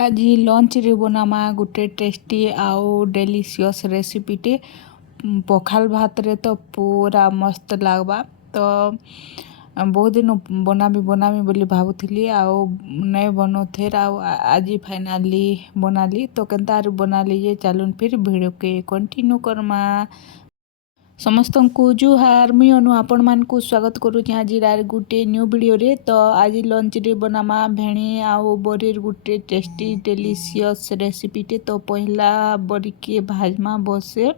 ଆଜି ଲଞ୍ଚରେ ବନାମା ଗୋଟେ ଟେଷ୍ଟି ଆଉ ଡେଲିସିୟସ୍ ରେସିପିଟେ। ପଖାଲ ଭାତରେ ତ ପୁରା ମସ୍ତ ଲାଗ୍ବା। ତ ବହୁତ ଦିନ ବନାମି ବୋଲି ଭାବୁଥିଲି ଆଉ ନାଇଁ ବନଉଥେର ଆଉ ଆଜି ଫାଇନାଲି ବନାଲି। ତ କେନ୍ତା ବନାଲି ଯେ ଚାଲୁନ୍ ଫିର୍ ଭିଡ଼ିଓକେ କଣ୍ଟିନ୍ୟୁ କର୍ମା। ସମସ୍ତଙ୍କୁ ଜୁହାର ମୁଇଁ ଅନୁ ଆପଣମାନଙ୍କୁ ସ୍ୱାଗତ କରୁଛେ ଆଜିର ଗୋଟେ ନ୍ୟୁ ଭିଡ଼ିଓରେ। ତ ଆଜି ଲଞ୍ଚରେ ବନାମା ଭେଣି ଆଉ ବରିର ଗୋଟେ ଟେଷ୍ଟି ଡେଲିସିୟସ୍ ରେସିପିଟେ। ତ ପହିଲା ବରିକେ ଭାଜମା ବସେ।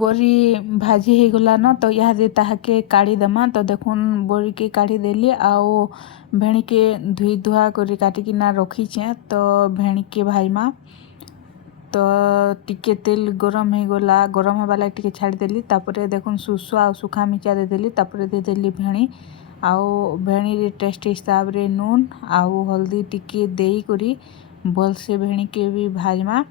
बरी भाजी हो गला न तो इहादे ताहाके काढ़ी देमा। तो देखुन बरी के काढ़ी देली आओ भेणी के धुई धुआ कर काटिकिना रखीचे। तो भेणी के भाजमा तो टिके तेल गरम हो गला, गरम होगा लगे टिके छाड़ी देली। तापरे देखुन सुसु आ सुखा मिर्चा दे देली। तापरे दे देली भेणी आओ भेणी रे टेस्ट हिसाब रे नून आओ हल्दी टिके देई करी भलसे भेणी के भी भाजमा।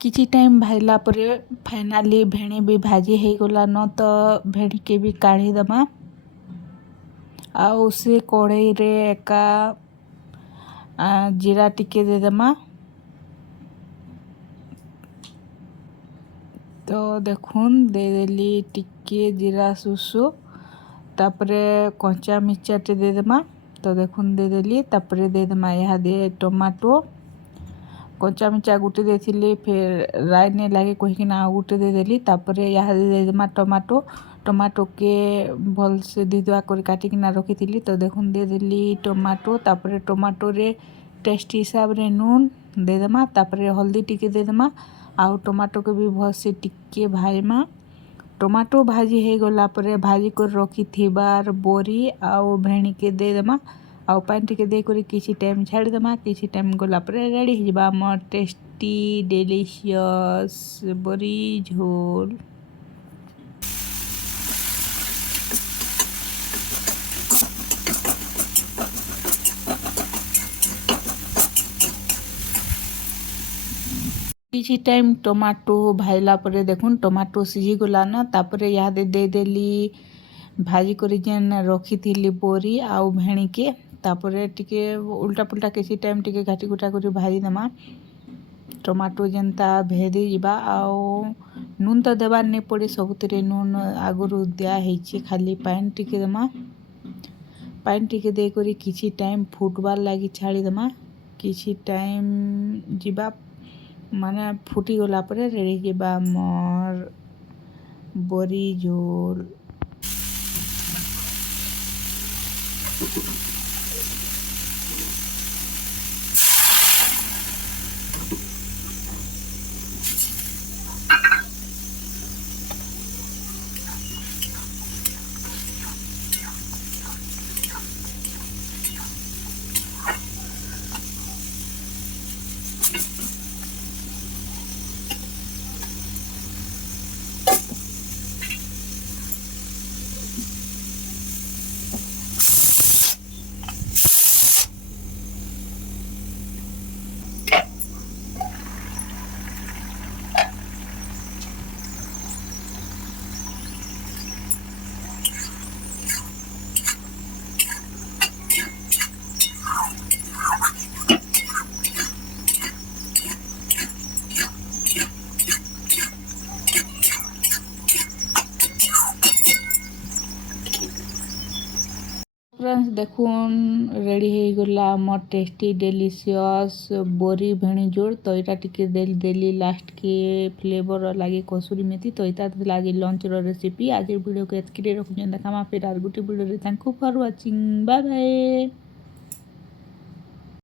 किछि टाइम भाजला परे फाइनाली भेणी भी भाजी हो गला न। तो भेणी के भी काढ़ी दमा आउ से कढ़ई रे एका जीरा टिके दे दमा। तो देखुन दे देली टिके जीरा सुसु तापरे कंचा मिर्चा टे दे दमा। तो देखुन दे देली तापरे दे दमा यहाँ दे टमाटो कंचा मिर्चा गुटे देथिली फिर राय ने लागे कहिकिना आ गुटे दे देली। तापरे यहाँ दे देमा टमाटो के भल से दिदुआ कर काटिकिना रखीथिली। तो देखुन दे देली टमाटो तापरे टमाटो रे टेस्ट हिसाब रे नून दे देमा। तापरे हल्दी टिके दे देमा आउ टमाटो के भी भल से टिके भाजमा। टमाटो भाजी हो गला परे भाजी कर रखी थिबार बोरी आउ भेणी के दे देमा आउ पानी टिके दे करी किछि टाइम छाड़ी देमा। किछि टाइम गला परे रेडी हो जाबा हमर टेस्टी डेलिशियस बरी झोल। किछि टाइम टमाटो भाजला परे देखुन टमाटो सिझी गला न। तापरे यहाँ दे देली भाजी करी जेन रखी थी बोरी आउ भेणी के। तापरे टिके उल्टा पुल्टा किछि टाइम टिके घाटी गुटा करी भाजी देमा। टमाटो जेनता भेदी जिबा आउ नून तो देबार नहीं पड़े सबुतिरे नून आगुरु दिया हेछि खाली पानी टिके देमा। पानी टिके दे करी किछि टाइम फुटबार लागी छाड़ी देमा। किछि टाइम जिबा माने फुटी गला परे रेडी जिबा मोर बरी झोल। দেখুন রেডি হয়ে গলা আমার টেস্টি ডেলিସିୟସ୍ বরি ভেଣିଜোড়। তো এটা টিকে দেলি লাস্টকে ফ্লেভর লাগে কসুরি মেথি। তো এটা লাগে লঞ্চর রেସିପି। ଆଜିର ଭିଡ଼ିଓକୁ ଏତିକିରେ ରଖୁଛନ୍ତି। ଦେଖାମା ଫିର ଆର ଗୋଟେ ଭିଡ଼ିଓରେ। Thank you for watching. Bye bye.